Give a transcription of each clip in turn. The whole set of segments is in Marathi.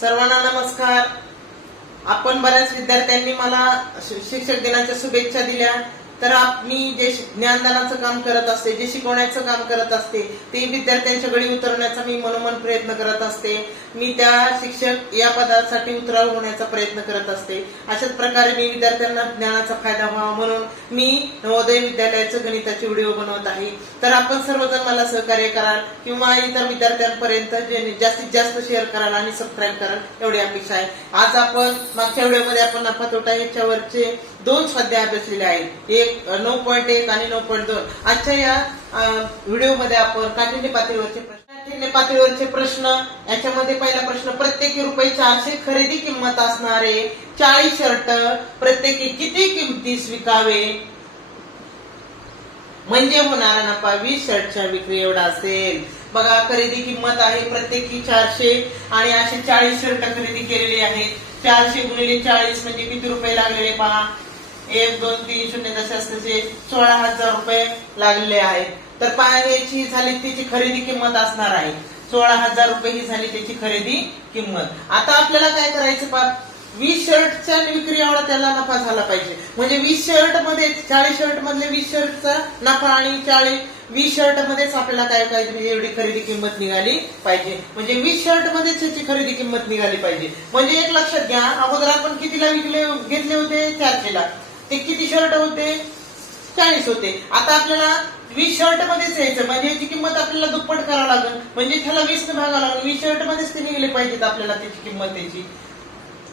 सर्वांना नमस्कार. आपण बऱ्याच विद्यार्थ्यांनी मला शिक्षक दिनाच्या शुभेच्छा दिल्या. तर मी जे ज्ञानदानाचं काम करत असते जे शिकवण्याचं काम करत असते ते विद्यार्थ्यांच्या गळी उतरण्याचा मी मनोमन प्रयत्न करत असते. मी त्या शिक्षक या पदासाठी उतराव होण्याचा प्रयत्न करत असते. अशाच प्रकारे मी विद्यार्थ्यांना ज्ञानाचा फायदा व्हावा म्हणून मी नवोदय विद्यालयाचं गणिताचे व्हिडिओ बनवत आहे. तर आपण सर्वजण मला सहकार्य कराल किंवा इतर विद्यार्थ्यांपर्यंत जे जास्तीत जास्त शेअर कराल आणि सबस्क्राईब कराल एवढी अपेक्षा आहे. आज आपण मागच्या व्हिडिओमध्ये आपण नफा तोटा याच्यावरचे दोन स्वाध्याय अभ्यासलेले आहेत. एक नऊ पॉईंट एक आणि नऊ पॉईंट दोन. आजच्या या व्हिडिओमध्ये आपण काठिण्य पातळीवरचे प्रश्न काठिण्य पातळीवरचे प्रश्न याच्यामध्ये पहिला प्रश्न प्रत्येकी रुपये चारशे खरेदी किंमत असणारे चाळीस शर्ट प्रत्येकी किती किमती विकावे म्हणजे होणारा नफा वीस शर्टच्या विक्री एवढा असेल. बघा खरेदी किंमत आहे प्रत्येकी चारशे आणि असे चाळीस शर्ट खरेदी केलेले आहेत. चारशे गुणिले चाळीस म्हणजे किती रुपये लागलेले पहा? एक दोन तीन शून्य दशाचे सोळा हजार रुपये लागलेले आहेत. तर पाण्याची झाली त्याची खरेदी किंमत असणार आहे. सोळा हजार रुपये ही झाली त्याची खरेदी किंमत. आता आपल्याला काय करायचं पा वीस शर्टच्या विक्री एवढा त्याला नफा झाला पाहिजे. म्हणजे वीस शर्टमध्ये चाळीस शर्ट मधले वीस शर्टचा नफा आणि चाळीस वीस शर्ट मध्येच आपल्याला काय पाहिजे? म्हणजे एवढी खरेदी किंमत निघाली पाहिजे. म्हणजे वीस शर्ट मध्येच त्याची खरेदी किंमत निघाली पाहिजे. म्हणजे एक लक्षात घ्या अगोदर आपण कितीला विकले घेतले होते? चारशेला. ते किती शर्ट होते? चाळीस होते. आता आपल्याला वीस शर्ट मध्येच यायचं. म्हणजे याची किंमत आपल्याला दुप्पट करावं लागेल. म्हणजे त्याला वीस भागावं लागेल. वीस शर्ट मध्येच ते निघले पाहिजेत आपल्याला त्याची किंमत त्याची.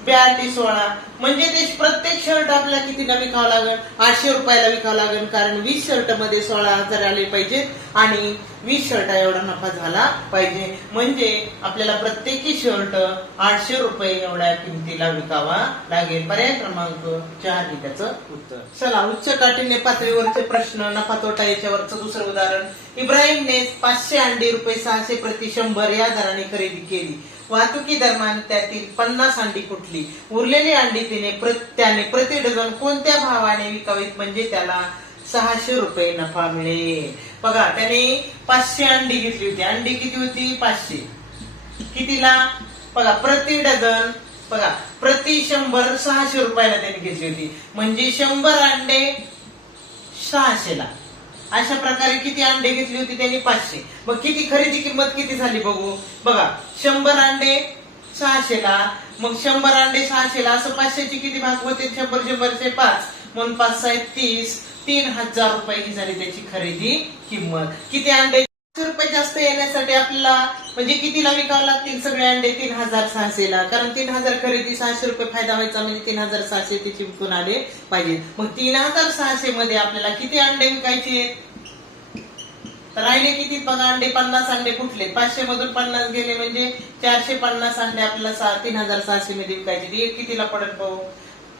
ब्याऐंशी सोळा. म्हणजे ते प्रत्येक शर्ट आपल्याला कितीला विकावं लागेल? आठशे रुपयाला विकावं लागेल कारण वीस शर्टमध्ये सोळा हजार आले पाहिजेत आणि वीस शर्ट एवढा नफा झाला पाहिजे. म्हणजे आपल्याला प्रत्येकी शर्ट आठशे रुपये एवढ्या किमतीला विकावा लागेल. पर्याय क्रमांक चार हे त्याचं उत्तर. चला उच्च काठिण्य पातळीवरचे प्रश्न नफा तोटा याच्यावरचं दुसरं उदाहरण. इब्राहिमने पाचशे अंडी रुपये सहाशे प्रति शंभर या दराने खरेदी केली. वाहतुकी दरम्यान त्यातील पन्नास अंडी कुठली? उरलेली अंडी तिने प्र- त्याने प्रति डझन कोणत्या भावाने विकावीत? म्हणजे त्याला सहाशे रुपये नफा मिळेल. बघा त्याने पाचशे अंडी घेतली होती. अंडी किती होती? पाचशे. कितीला? बघा प्रति डझन बघा प्रति शंभर सहाशे रुपयाला त्याने घेतली होती. म्हणजे शंभर अंडे सहाशेला. अशा प्रकारे किती अंडे घेतली होती त्यांनी पाचशे. मग किती खरेदी किंमत किती झाली बघू. बघा शंभर अंडे सहाशेला मग शंभर अंडे सहाशेला असं पाचशेची किती भाग होते? शंभर शंभरचे पाच. म्हणून पाच सहा तीस. तीन हजार रुपये ही झाली त्याची खरेदी किंमत. किती अंडे रुपये जास्त येण्यासाठी आपल्याला म्हणजे कितीला विकावं लागतील? सगळे अंडे तीन हजार सहाशेला. कारण तीन हजार खरेदी सहाशे रुपये फायदा व्हायचा म्हणजे तीन हजार सहाशे ते विकून आले पाहिजे. मग तीन हजार सहाशे मध्ये आपल्याला किती अंडे विकायचे? तर राहिले किती? बघा अंडे पन्नास अंडे कुठले पाचशे मधून पन्नास गेले म्हणजे चारशे पन्नास अंडे आपल्याला सहा तीन हजार सहाशे मध्ये विकायचे. एक कितीला पडत भाऊ?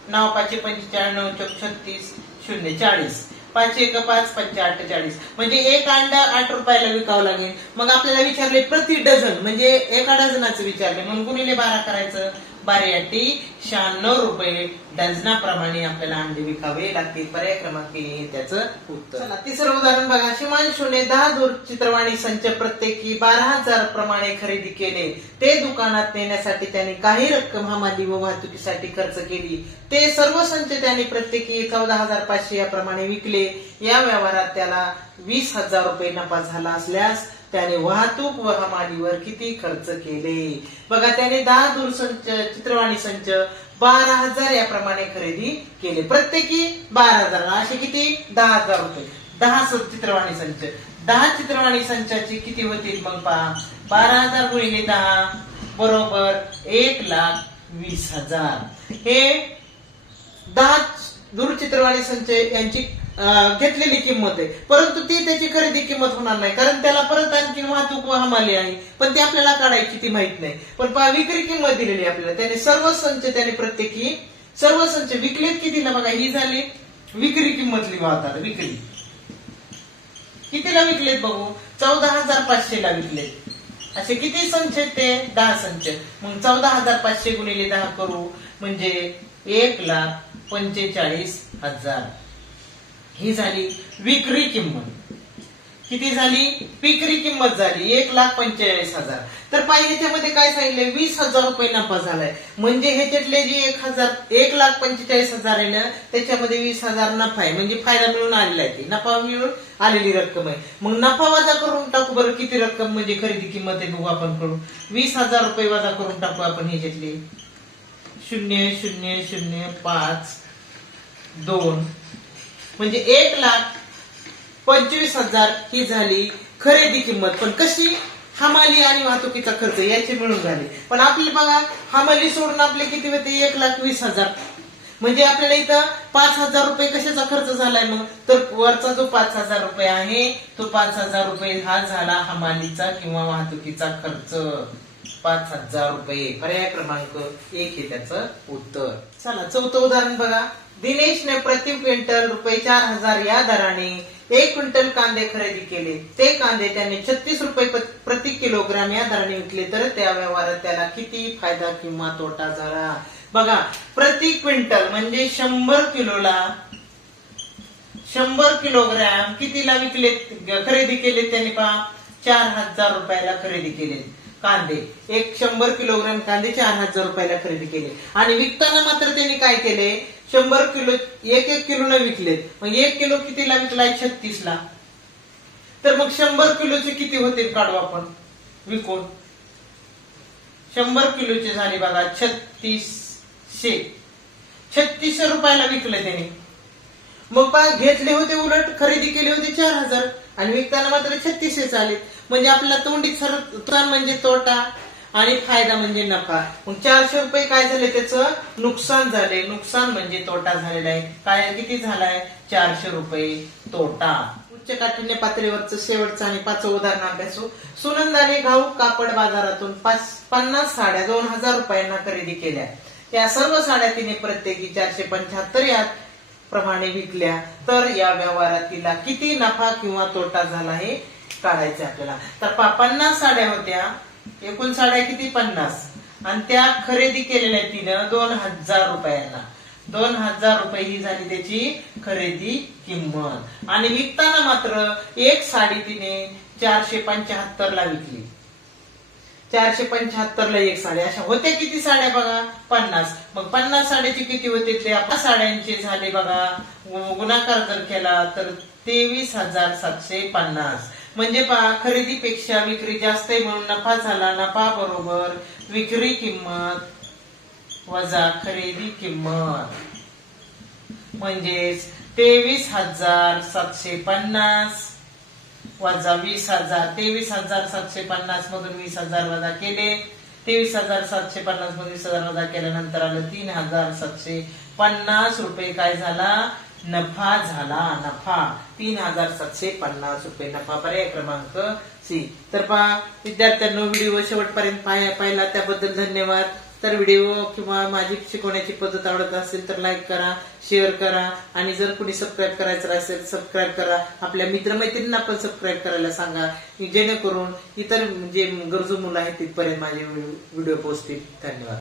नऊ पाचशे पंचेचाळीस नऊ चौक छत्तीस शून्य चाळीस. पाच एक पाच पंच अठ्ठेचाळीस. म्हणजे एक अंडा आठ रुपयाला विकावं लागेल. मग आपल्याला विचारले प्रति डझन म्हणजे एका डझनाचं विचारले. म्हणून गुणिले बारा करायचं. बारा अट्टी शहाण्णव रुपये डझनाप्रमाणे आपल्याला अंडे विकावे लागतील. पर्याय क्रमांक त्याचं उत्तर. तिसरं उदाहरण बघा. शिमांशूने दहा दूरचित्रवाणी संच प्रत्येकी बारा हजार प्रमाणे खरेदी केले. ते दुकानात नेण्यासाठी त्याने काही रक्कम हमाली व वाहतुकीसाठी खर्च केली. ते सर्व संच त्याने प्रत्येकी चौदा हजार पाचशे याप्रमाणे विकले. या व्यवहारात त्याला वीस हजार रुपये नफा झाला असल्यास त्याने वाहतूक व हमालीवर किती खर्च केले? बघा त्याने दहा दूरसंच चित्रवाणी संच बारा हजार याप्रमाणे खरेदी केले. प्रत्येकी बारा हजार असे किती? दहा हजार होते. दहा चित्रवाणी संच. दहा चित्रवाणी संचाची किती होतील मग पहा? बारा हजार गुणिले दहा बरोबर एक लाख वीस हजार. हे दहा दूरचित्रवाणी संच यांची घेतलेली किंमत आहे. परंतु ती त्याची खरेदी किंमत होणार नाही. कारण त्याला परत आणखी वाहतूक हमाली आहे. पण ती आपल्याला काढायची ती माहीत नाही. पण विक्री किंमत दिलेली आपल्याला. त्याने सर्व संच त्याने प्रत्येकी सर्व संच विकलेत कितीला बघा ही झाली विक्री किंमत लिहा आता विक्री. कितीला विकलेत बघू? चौदा हजार पाचशे ला विकलेत. असे किती संच आहेत ते? दहा संच. मग चौदा हजार पाचशे गुणिले दहा करू. म्हणजे एक लाख पंचेचाळीस हजार. ही झाली विक्री किंमत. किती झाली? विक्री किंमत झाली. एक लाख पंचेचाळीस हजार. तर पाहिजे त्यामध्ये काय सांगितलंय? वीस हजार रुपये नफा झालाय. म्हणजे ह्याच्यातले जे एक हजार एक लाख पंचेचाळीस हजार आहे ना त्याच्यामध्ये वीस हजार नफा आहे. म्हणजे फायदा मिळून आलेला आहे ती. नफा मिळून आलेली रक्कम आहे. मग नफा वजा करून टाकू बरं. किती रक्कम म्हणजे खरेदी किंमत आहे बघू आपण करू वीस हजार रुपये वजा करून टाकू आपण ह्याच्यातली शून्य शून्य शून्य पाच दोन. म्हणजे एक लाख पंचवीस हजार ही झाली खरेदी किंमत. पण कशी? हमाली आणि वाहतुकीचा खर्च याचे मिळून झाले. पण आपले बघा हमाली सोडून आपले किती होते? एक लाख वीस हजार. म्हणजे आपल्याला इथं पाच हजार रुपये कशाचा खर्च झालाय मग? तर वरचा जो पाच हजार रुपये आहे तो पाच हजार रुपये हा झाला हमालीचा किंवा वाहतुकीचा खर्च. पाच हजार रुपये. पर्याय क्रमांक एक हे त्याचं उत्तर. चला चौथं उदाहरण बघा. दिनेशने प्रति क्विंटल रुपये चार हजार या दराने एक क्विंटल कांदे खरेदी केले. ते कांदे त्याने छत्तीस रुपये प्रति किलोग्राम या दराने विकले. तर त्या व्यवहारात त्याला किती फायदा किंवा तोटा झाला? बघा प्रति क्विंटल म्हणजे शंभर किलोला शंभर किलोग्रॅम कितीला विकले खरेदी केले त्यांनी पहा? चार हजार रुपयाला खरेदी केले कांदे. एक शंभर किलोग्रॅम कांदे चार हजार रुपयाला खरेदी केले. आणि विकताना मात्र त्यांनी काय केले? शंभर किलो एक एक किलो न विकले मग एक किलो कितीला विकलाय? छत्तीस ला तर मग शंभर किलोचे किती होते काढू आपण? विकून. शंभर किलोचे झाले बघा छत्तीसशे. छत्तीसशे रुपयाला विकले त्याने. मग घेतले होते उलट खरेदी केले होते चार हजार. आणि विकताना मात्र छत्तीसशे आले म्हणजे आपला तोंडी सर नुकसान म्हणजे तोटा आणि फायदा म्हणजे नफा. मग चारशे रुपये काय झाले त्याचं? नुकसान झाले. नुकसान म्हणजे तोटा झालेला आहे. काय किती झालाय? चारशे रुपये तोटा. उच्च काठिण्य पातळीवरचं शेवटचं आणि पाचवं उदाहरण अभ्यासू. सुनंदाने घाऊक कापड बाजारातून पाच पन्नास साड्या दोन हजार रुपयांना खरेदी केल्या. या सर्व साड्या तिने प्रत्येकी चारशे पंच्याहत्तर यात प्रमाणे विकल्या तर या व्यवहारात तिला किती नफा किंवा तोटा झाला हे काढायचे आपल्याला. तर पन्नास साड्या होत्या एकूण साड्या किती? पन्नास. आणि त्या खरेदी केलेल्या तिनं दोन हजार रुपयांना. दोन हजार रुपये ही झाली त्याची खरेदी किंमत. आणि विकताना मात्र एक साडी तिने चारशे पंच्याहत्तर ला विकली. चारशे पंच्याहत्तर ला एक साडी. अशा होत्या किती साड्या बघा? पन्नास. मग पन्नास साड्याचे किती होते ते आपल्या साड्यांचे झाले बघा. गुणाकार जर केला तर तेवीस हजार सातशे पन्नास. म्हणजे पहा खरेदीपेक्षा विक्री जास्त आहे म्हणून नफा झाला नफा बरोबर. विक्री किंमत वजा खरेदी किंमत. म्हणजेच तेवीस हजार सातशे पन्नास. वजा वीस हजार तेवीस हजार सातशे पन्नास मधून वीस हजार वजा केले. तेवीस हजार सातशे पन्नास मधून वीस हजार वजा केल्यानंतर आलं तीन हजार सातशे पन्नास रुपये. काय झाला? नफा झाला नफा. तीन हजार सातशे पन्नास रुपये नफा. पर्याय क्रमांक सी. तर पहा विद्यार्थ्यांनो व्हिडिओ शेवटपर्यंत पाहिला त्याबद्दल धन्यवाद. तर व्हिडिओ किंवा माझी शिकवण्याची पद्धत आवडत असेल तर लाईक करा शेअर करा. आणि जर कुणी सबस्क्राईब करायचं असेल सबस्क्राईब करा. आपल्या मित्रमैत्रिणींना पण सबस्क्राईब करायला सांगा. की जेणेकरून इतर जे गरजू मुलं आहेत तिथपर्यंत माझे व्हिडिओ पोहोचतील. धन्यवाद.